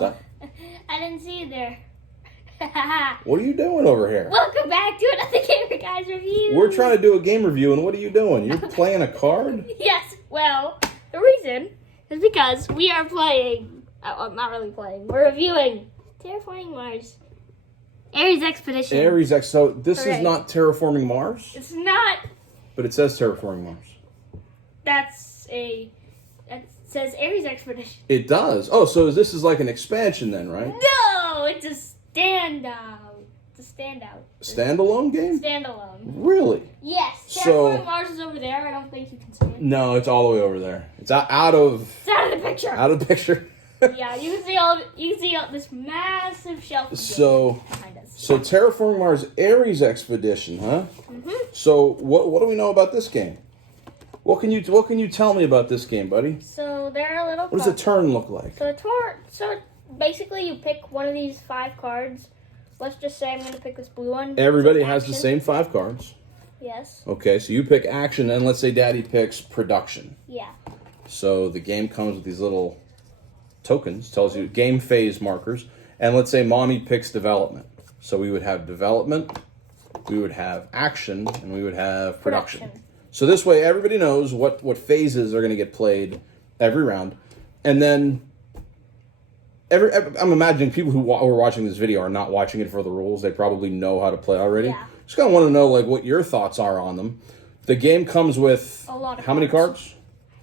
that? I didn't see you there. What are you doing over here? Welcome back to another Gamer Guys review. We're trying to do a game review, and what are you doing? You're playing a card? Yes, well, the reason is because we are playing, not really playing, we're reviewing Terraforming Mars Ares Expedition. So this is not Terraforming Mars? It's not. But it says Terraforming Mars. That says Ares Expedition. It does. Oh, so this is like an expansion then, right? No, it's a standout. It's a standout. Standalone game? Standalone. Really? Yes. Terraforming Mars is over there. I don't think you can see it. No, it's all the way over there. It's out of... It's out of the picture. Out of the picture. Yeah, you can see all this massive shelf. So Terraforming Mars Ares Expedition, huh? Mm-hmm. So what do we know about this game? What can you tell me about this game, buddy? So there are little. What does a turn look like? So basically, you pick one of these 5 cards. Let's just say I'm going to pick this blue one. Everybody has the same 5 cards. Yes. Okay, so you pick action, and let's say Daddy picks production. Yeah. So the game comes with these little tokens, tells you game phase markers, and let's say Mommy picks development. So we would have development, we would have action, and we would have production. So this way, everybody knows what phases are going to get played every round. And then, I'm imagining people who are watching this video are not watching it for the rules. They probably know how to play already. Yeah. Just kind of want to know what your thoughts are on them. The game comes with a lot of how many cards?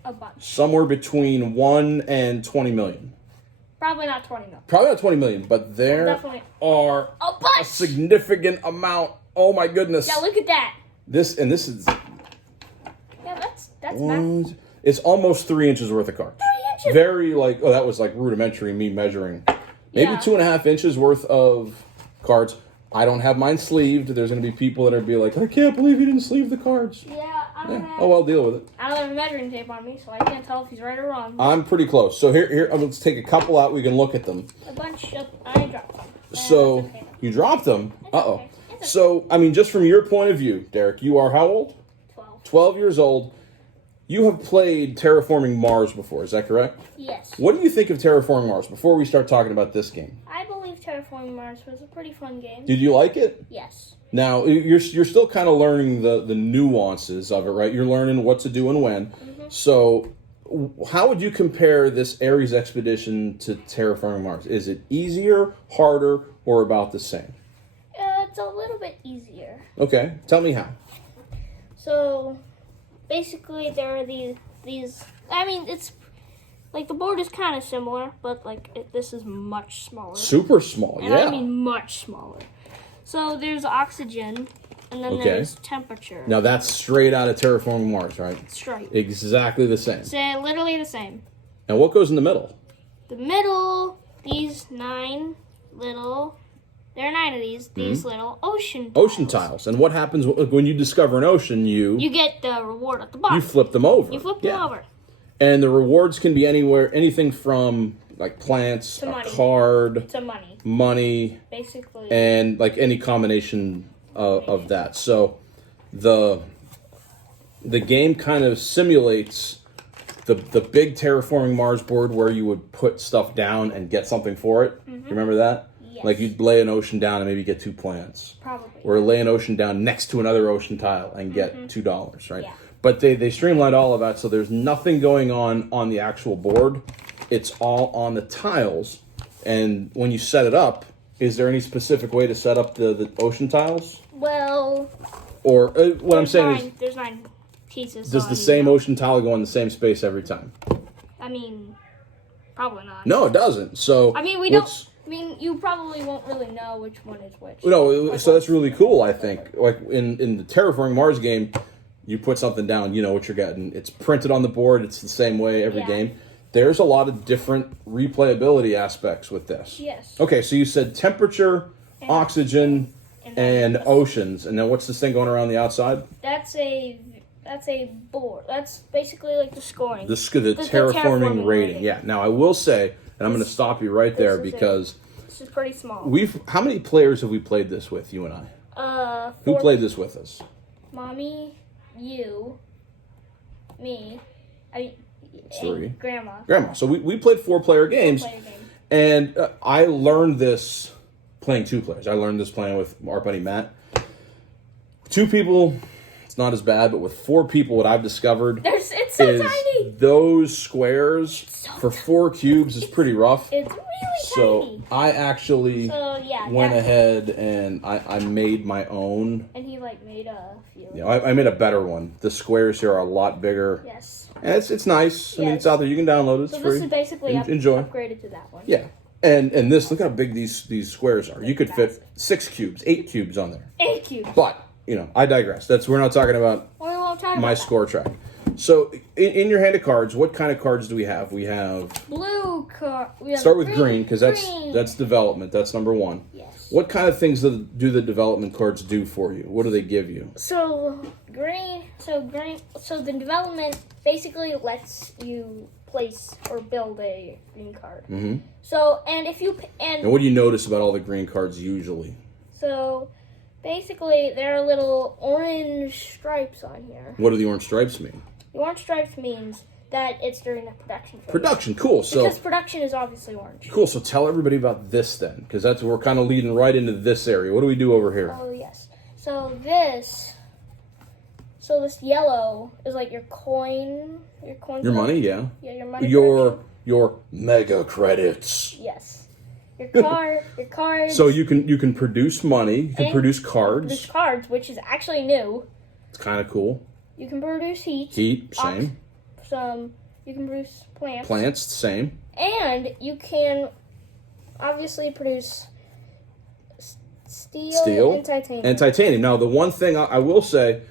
A bunch. Somewhere between 1 and 20 million. Probably not 20 million. Probably not 20 million, but there are a significant amount. Oh my goodness. Yeah, look at that. This is... Yeah, that's massive. It's almost 3 inches worth of cards. 3 inches? Very that was rudimentary, me measuring. Maybe 2.5 inches worth of cards. I don't have mine sleeved. There's going to be people that are be like, I can't believe you didn't sleeve the cards. Yeah, I don't have... Oh, well, deal with it. I don't have a measuring tape on me, so I can't tell if he's right or wrong. I'm pretty close. So here, let's take a couple out. We can look at them. A bunch of... I dropped them. So, okay. You dropped them? Uh-oh. Okay. So, just from your point of view, Derek, you are how old? 12. 12 years old. You have played Terraforming Mars before, is that correct? Yes. What do you think of Terraforming Mars before we start talking about this game? I believe Terraforming Mars was a pretty fun game. Did you like it? Yes. Now, you're still kind of learning the nuances of it, right? You're learning what to do and when. Mm-hmm. So, how would you compare this Ares Expedition to Terraforming Mars? Is it easier, harder, or about the same? It's a little bit easier. Okay, tell me how. So, basically, there are these. It's the board is kind of similar, but this is much smaller. Super small, and I mean much smaller. So there's oxygen, and then there's temperature. Now that's straight out of Terraforming Mars, right? Straight. Exactly the same. So literally the same. Now what goes in the middle? The middle, these 9 little. There are 9 of these. These little ocean tiles. Ocean tiles. And what happens when you discover an ocean? You get the reward at the bottom. You flip them over. You flip them over. And the rewards can be anything from plants, to money. Card, to money. Money. Basically. And any combination of that. So the game kind of simulates the big Terraforming Mars board where you would put stuff down and get something for it. Mm-hmm. Remember that? Yes. You'd lay an ocean down and maybe get 2 plants. Probably. Or lay an ocean down next to another ocean tile and get $2, right? Yeah. But they streamlined all of that, so there's nothing going on the actual board. It's all on the tiles. And when you set it up, is there any specific way to set up the ocean tiles? Well... Or what I'm saying is... There's 9 pieces. Does the same ocean tile go in the same space every time? Probably not. No, it doesn't. So... we don't... you probably won't really know which one is which. No, so that's really cool, I think. In the Terraforming Mars game, you put something down, you know what you're getting. It's printed on the board. It's the same way every game. There's a lot of different replayability aspects with this. Yes. Okay, so you said temperature, oxygen, and oceans. And then what's this thing going around the outside? That's a board. That's basically the scoring. The terraforming rating. Yeah. Now, I will say, and I'm going to stop you right there because... This is pretty small. How many players have we played this with, you and I? 4. Who played this with us? Mommy, you, me, 3. Grandma. Grandma. So we played 4-player games. And I learned this playing 2 players. I learned this playing with our buddy Matt. 2 people, it's not as bad, but with 4 people, what I've discovered it's so is tiny. those squares for 4 cubes is pretty rough. It's really So tiny. I actually went ahead and I made my own. And he like made a few. You know, I made a better one. The squares here are a lot bigger. Yes. And it's nice. I mean, Yes. it's out there. You can download it. It's So free. this is basically Enjoy. upgraded to that one. Yeah. And this, look how big these squares are. You could fit 6 cubes, 8 cubes on there. 8 cubes. But, you know, I digress. We're not talking about We won't talk about my that. score track. So, in your hand of cards, what kind of cards do we have? We have Blue card. start with green because that's development. That's number 1. Yes. What kind of things do the development cards do for you? What do they give you? So green. So the development basically lets you place or build a green card. Mm-hmm. So and what do you notice about all the green cards usually? So basically there are little orange stripes on here. What do the orange stripes mean? The orange stripes means that it's during the production phase. Production, cool. So Because production is obviously orange. cool. So tell everybody about this then, because we're kind of leading right into this area. What do we do over here? Oh yes. So this yellow is like your coin. Your money, yeah. Yeah, your money. Your mega credits. Yes. Your cards. So you can produce money. You can And produce cards. Produce cards, which is actually new. It's kind of cool. You can produce heat. Heat, same. You can produce plants. Plants, same. And you can obviously produce steel and titanium. And titanium. Now, the one thing I will say,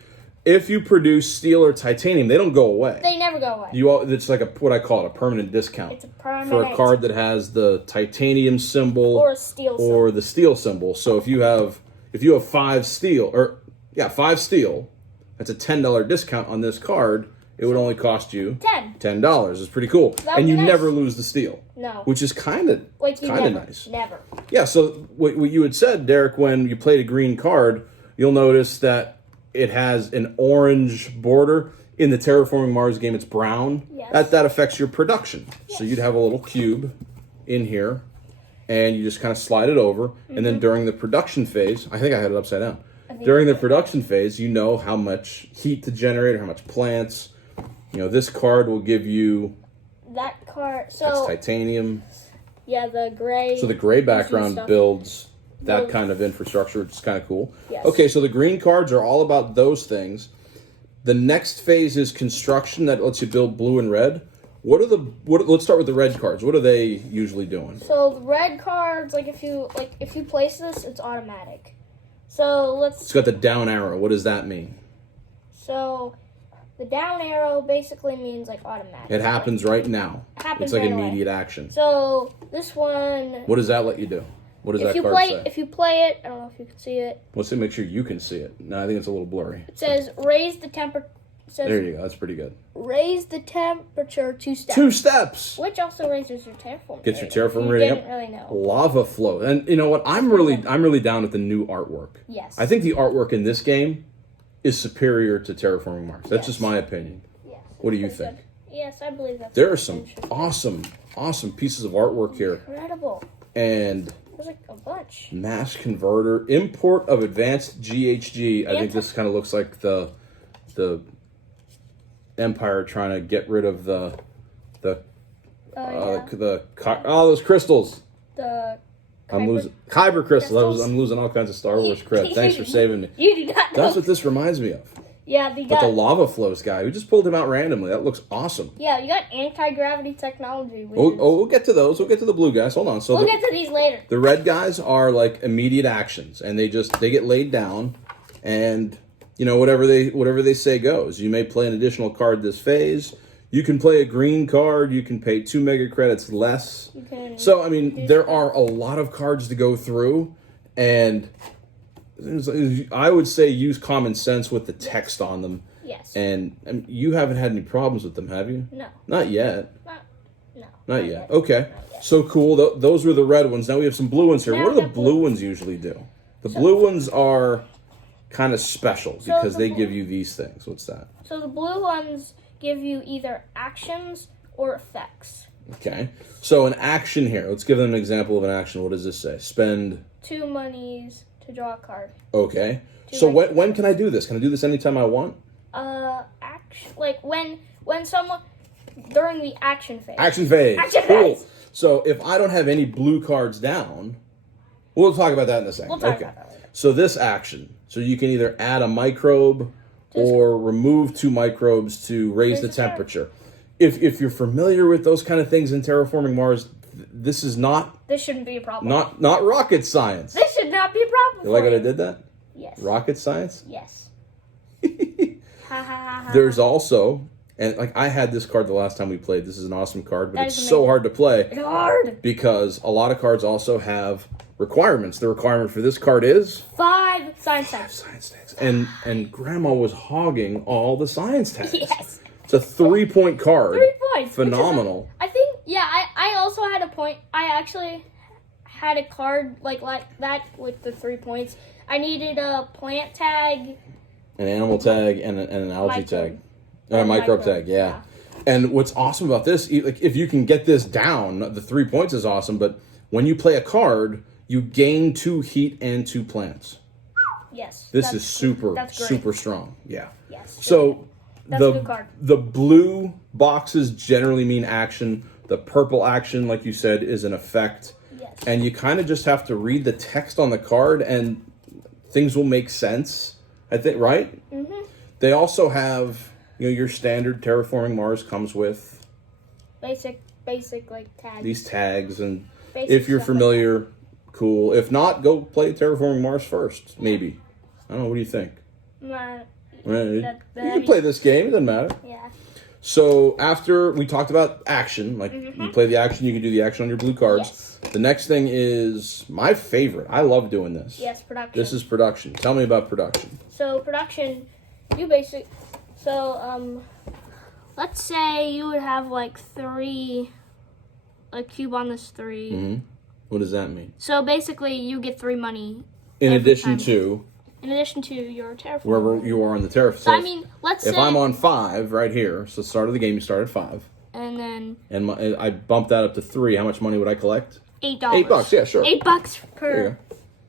if you produce steel or titanium, they don't go away. They never go away. It's like what I call it, a permanent discount. It's a permanent. For a card that has the titanium symbol or a steel symbol. or the steel symbol. So if you have 5 steel, 5 steel, that's a $10 discount on this card. It would only cost you $10. It's pretty cool, and you never lose the steel. No, which is kind of nice. Never. Yeah. So what you had said, Derek, when you played a green card, you'll notice that it has an orange border. In the Terraforming Mars game, it's brown. Yes. That affects your production. Yes. So you'd have a little cube in here, and you just kind of slide it over, and then during the production phase, I think I had it upside down. During the production phase, you know how much heat to generate or how much plants. You know, this card will give you that card. that's So titanium. yeah, the gray. So the gray background builds that kind of infrastructure, which is kind of cool. Yes. Okay, so the green cards are all about those things. The next phase is construction that lets you build blue and red. Let's start with the red cards. What are they usually doing? So the red cards, if you place this, it's automatic. So It's got the down arrow. What does that mean? So the down arrow basically means automatic. It happens right now. Happens it's like right immediate away. action. So this one. What does that let you do? What does that card say? If you play it, I don't know if you can see it. Let's make sure you can see it. No, I think it's a little blurry. It says raise the temperature. There you go. That's pretty good. Raise the temperature 2 steps. 2 steps. Which also raises your terraform. Gets your terraform rating up. Didn't really know. Lava flow, and you know what? I'm really down with the new artwork. Yes. I think the artwork in this game is superior to Terraforming Mars. That's just my opinion. Yes. What do you think? Good. Yes, I believe that. There are some awesome pieces of artwork here. Incredible. And there's a bunch. Mass converter, import of advanced GHG. I think this kind of looks like the Empire trying to get rid of those crystals. I'm losing Kyber crystals. I'm losing all kinds of Star Wars cred. Thanks for saving me. You do not know. That's what this reminds me of. Yeah, But the lava flows guy, we just pulled him out randomly. That looks awesome. Yeah, you got anti-gravity technology. We'll get to those. We'll get to the blue guys. Hold on. So we'll get to these later. The red guys are like immediate actions, and they get laid down, and whatever they say goes. You may play an additional card this phase. You can play a green card. You can pay 2 mega credits less. So I mean, there are a lot of cards to go through, and I would say use common sense with the text on them. Yes. And you haven't had any problems with them, have you? No. Not yet. Not yet. Yet. Okay. So cool. Those were the red ones. Now we have some blue ones here. What do the blue ones usually do? The blue ones are kind of special because they give you these things. What's that? So the blue ones give you either actions or effects. Okay. So an action here. Let's give them an example of an action. What does this say? Spend 2 monies to draw a card. Okay. So when can I do this? Can I do this anytime I want? Like when someone during the action phase. Action phase. Action Cool. phase. So if I don't have any blue cards down, we'll talk about that in a second. We'll talk about that later. So this action. So you can either add a microbe or remove 2 microbes to raise the temperature. If you're familiar with those kind of things in Terraforming Mars, this shouldn't be a problem. Not rocket science. This should not be a problem. You like what I did that? Yes. Rocket science? Yes. Ha, ha, ha, ha. There's also, and like I had this card the last time we played. This is an awesome card, but That it's is so amazing. hard to play It's hard. because a lot of cards also have requirements. The requirement for this card is 5 science tags. science tags. And Grandma was hogging all the science tags. Yes. It's a 3-point card. 3 points. Phenomenal. I think, I also had a point. I actually had a card like that with the 3 points. I needed a plant tag. An animal tag and an algae tag. And a And microbe microbe, tag, yeah. And what's awesome about this, like if you can get this down, the 3 points is awesome, but when you play a card, you gain 2 heat and 2 plants. Yes. This is super great. strong. Yeah. Yes. So That's a good card. the blue boxes generally mean action. The purple action, like you said, is an effect. Yes. And you kind of just have to read the text on the card and things will make sense. I think, right? Mm-hmm. They also have, your standard Terraforming Mars comes with Basic like tags. these tags, and Basic if you're stuff like familiar, cool. If not, go play Terraforming Mars first, maybe. I don't know. What do you think? Nah, You that- can play this game. It doesn't matter. yeah. So after we talked about action, like you play the action, you can do the action on your blue cards. Yes. The next thing is my favorite. I love doing this. Yes, production. This is production. Tell me about production. So production, let's say you would have like 3, a cube on this 3. Mm-hmm. What does that mean? So basically, you get 3 money. In every addition time. to In addition to your terraform. wherever you are on the terraform. So I mean, let's say if I'm on 5 right here, so start of the game, you start at 5, and then and I bump that up to 3. How much money would I collect? $8. $8. Yeah, sure. $8 There you per.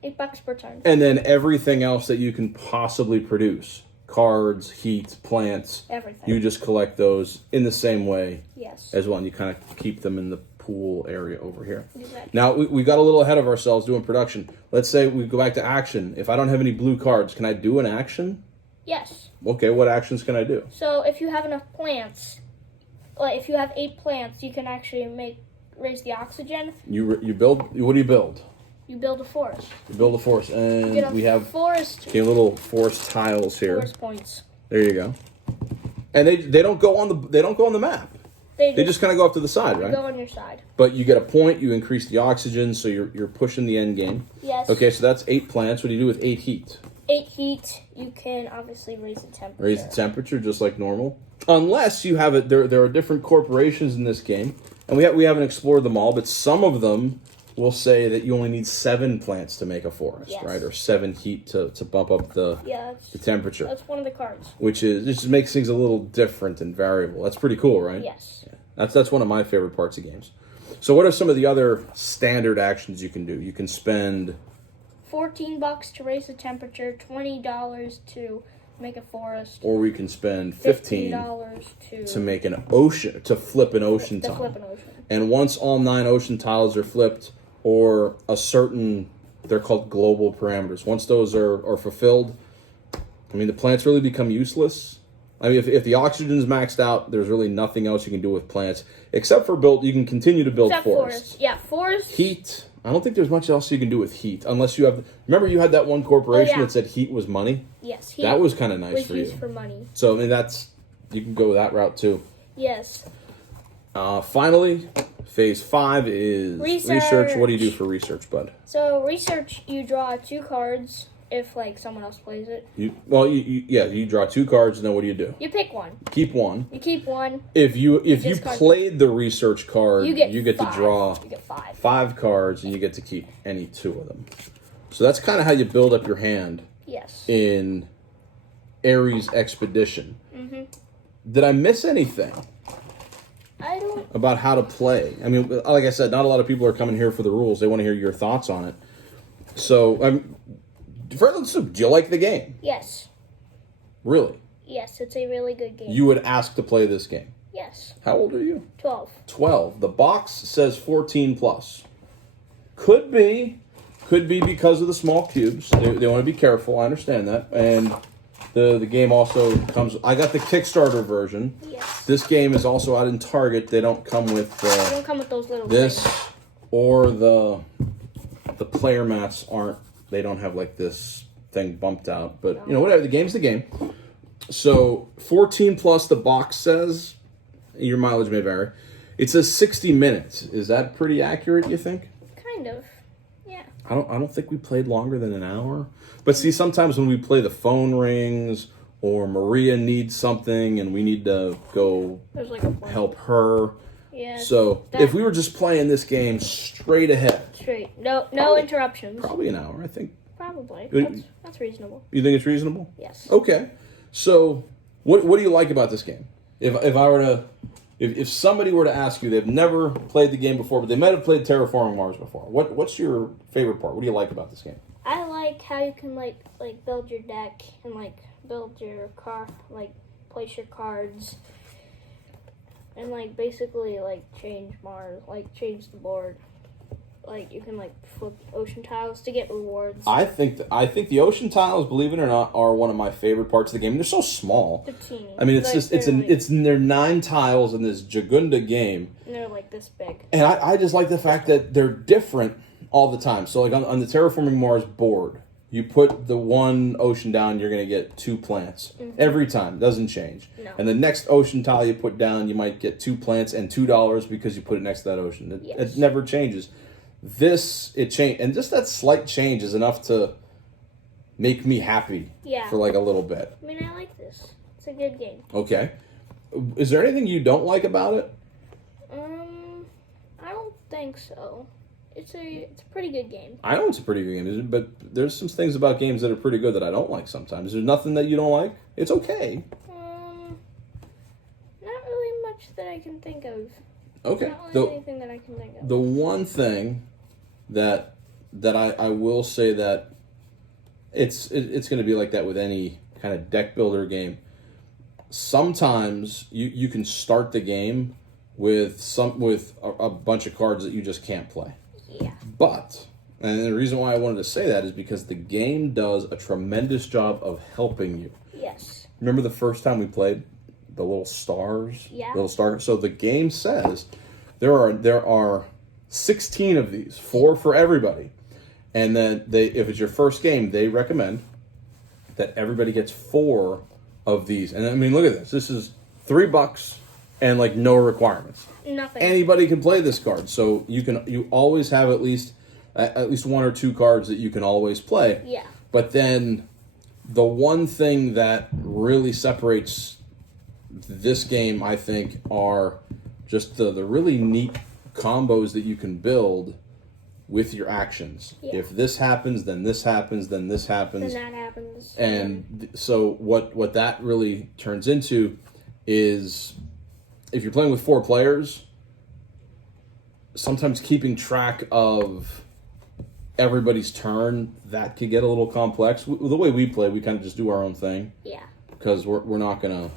$8 per turn. And then everything else that you can possibly produce. Cards, heat, plants. Everything. You just collect those in the same way Yes. as well. And you kind of keep them in the pool area over here. Exactly. Now, we got a little ahead of ourselves doing production. Let's say we go back to action. If I don't have any blue cards, can I do an action? Yes. Okay, what actions can I do? So if you have enough plants, like if you have 8 plants, you can actually raise the oxygen. You build, what do you build? You build a forest. You build a forest. And You get a we have forest. little forest tiles here. Forest points. There you go. And they don't go on the map. They just kind of go off to the side, right? go on your side. But you get a point, you increase the oxygen, so you're pushing the end game. Yes. Okay, so that's 8 plants. What do you do with 8 heat? 8 heat, you can obviously raise the temperature. Raise the temperature just like normal. Unless you have it, there are different corporations in this game, and we haven't explored them all, but some of them will say that you only need 7 plants to make a forest, Yes. right? Or 7 heat to bump up the temperature. That's one of the cards. Which just makes things a little different and variable. That's pretty cool, right? Yes. Yeah. That's one of my favorite parts of games. So what are some of the other standard actions you can do? You can spend $14 to raise the temperature, $20 to make a forest, or we can spend $15 to make an ocean, to flip an ocean tile. flip an ocean. And once all 9 ocean tiles are flipped, or a certain, they're called global parameters. Once those are fulfilled, I mean, the plants really become useless. I mean, if the oxygen's maxed out, there's really nothing else you can do with plants, except for you can continue to build forests. Yeah, forests. Heat, I don't think there's much else you can do with heat, unless you have, remember you had that one corporation yeah. that said heat was money? Yes. Heat That was kind of nice was for you. used for money. So, I mean, you can go that route too. Yes. Finally, phase 5 is research. What do you do for research, bud? So research, you draw 2 cards if like someone else plays it. You draw 2 cards, and then what do? You pick one. Keep one. You keep one. If you discard played the research card, You get to 5. draw You get 5. 5 cards, and you get to keep any 2 of them. So that's kind of how you build up your hand Yes. in Ares Expedition. Mm-hmm. Did I miss anything? I don't. about how to play. I mean, like I said, not a lot of people are coming here for the rules. They want to hear your thoughts on it. So, for instance, do you like the game? Yes. Really? Yes, it's a really good game. You would ask to play this game? Yes. How old are you? 12. 12. The box says 14 plus. Could be because of the small cubes. They want to be careful. I understand that. And the game also comes. I got the Kickstarter version. Yes. This game is also out in Target. They don't come with. They don't come with those little. This things. or the player mats aren't. They don't have like this thing bumped out. But you know, whatever. The game's the game. So 14 plus. The box says. Your mileage may vary. It says 60 minutes. Is that pretty accurate, you think? Kind of. Yeah. I don't think we played longer than an hour. But see, sometimes when we play, the phone rings or Maria needs something and we need to go There's like a help her. Yeah. So if we were just playing this game straight ahead. Straight. No interruptions. Probably an hour, I think. Probably. That's reasonable. You think it's reasonable? Yes. Okay. So what do you like about this game? If I were to... If somebody were to ask you, they've never played the game before, but they might have played Terraforming Mars before. What's your favorite part? What do you like about this game? I like how you can like build your deck and like build your car, like place your cards, and like basically like change Mars, like change the board. Like you can like flip ocean tiles to get rewards. I think the ocean tiles, believe it or not, are one of my favorite parts of the game. They're so small. They're teeny. I mean, it's Like, just they're they're 9 tiles in this Jagunda game, and they're like this big. and I just like the fact that they're different all the time. So like on the Terraforming Mars board, you put the one ocean down, you're gonna get 2 plants every time. Doesn't change. No. And the next ocean tile you put down, you might get 2 plants and $2 because you put it next to that ocean. It never changes. It changed, and just that slight change is enough to make me happy for like a little bit. I mean, I like this. It's a good game. Okay. Is there anything you don't like about it? I don't think so. It's a pretty good game. I know it's a pretty good game, but there's some things about games that are pretty good that I don't like sometimes. There's nothing that you don't like? It's okay. Not really much that I can think of. Okay. Not really anything that I can think of. The one thing that I will say that it's going to be like that with any kind of deck builder game. Sometimes you can start the game with a bunch of cards that you just can't play. Yeah. But, and the reason why I wanted to say that is because the game does a tremendous job of helping you. Yes. Remember the first time we played the little stars? Yeah. Little star. So the game says there are 16 of these, 4 for everybody. And then if it's your first game, they recommend that everybody gets 4 of these. And I mean, look at this. This is $3 and like no requirements. Nothing. Anybody can play this card. So you always have at least 1 or 2 cards that you can always play. Yeah. But then the one thing that really separates this game, I think, are just the really neat combos that you can build with your actions. Yeah. If this happens, then this happens, then this happens. Then that happens. And so what that really turns into is, if you're playing with 4 players, sometimes keeping track of everybo's turn, that could get a little complex. The way we play, we kind of just do our own thing. Yeah. Because we're not gonna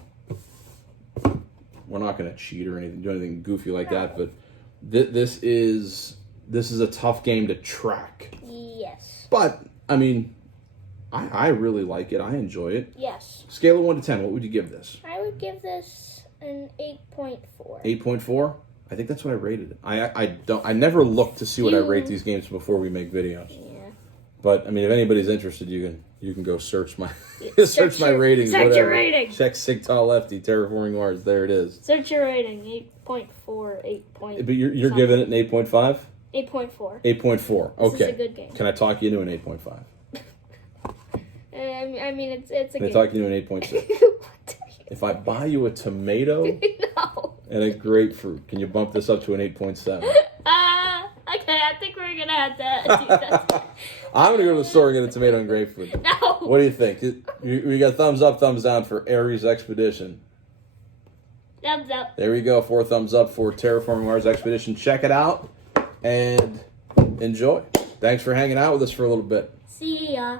cheat or anything, do anything goofy like that. But this is a tough game to track. Yes. But I mean, I really like it. I enjoy it. Yes. Scale of 1 to 10, what would you give this? I would give this an 8.4. 8.4? I think that's what I rated it. I never look to see what I rate these games before we make videos. Yeah. But I mean, if anybody's interested, you can go search my search my ratings. Search whatever. your rating. Check Sigtal Lefty Terraforming Mars. There it is. Search your rating. 8.4. 8. But you're giving it an 8.5. 8.4. 8.4. Okay. This is a good game. Can I talk you into an 8.5? I mean, it's a Can I game. talk you into an 8.6? If I buy you a tomato No. and a grapefruit, can you bump this up to an 8.7? Okay, I think we're gonna have to do that. I'm gonna go to the store and get a tomato and grapefruit. No. What do you think? We got thumbs up, thumbs down for Ares Expedition. Thumbs up. There we go. 4 thumbs up for Terraforming Mars Expedition. Check it out and enjoy. Thanks for hanging out with us for a little bit. See ya.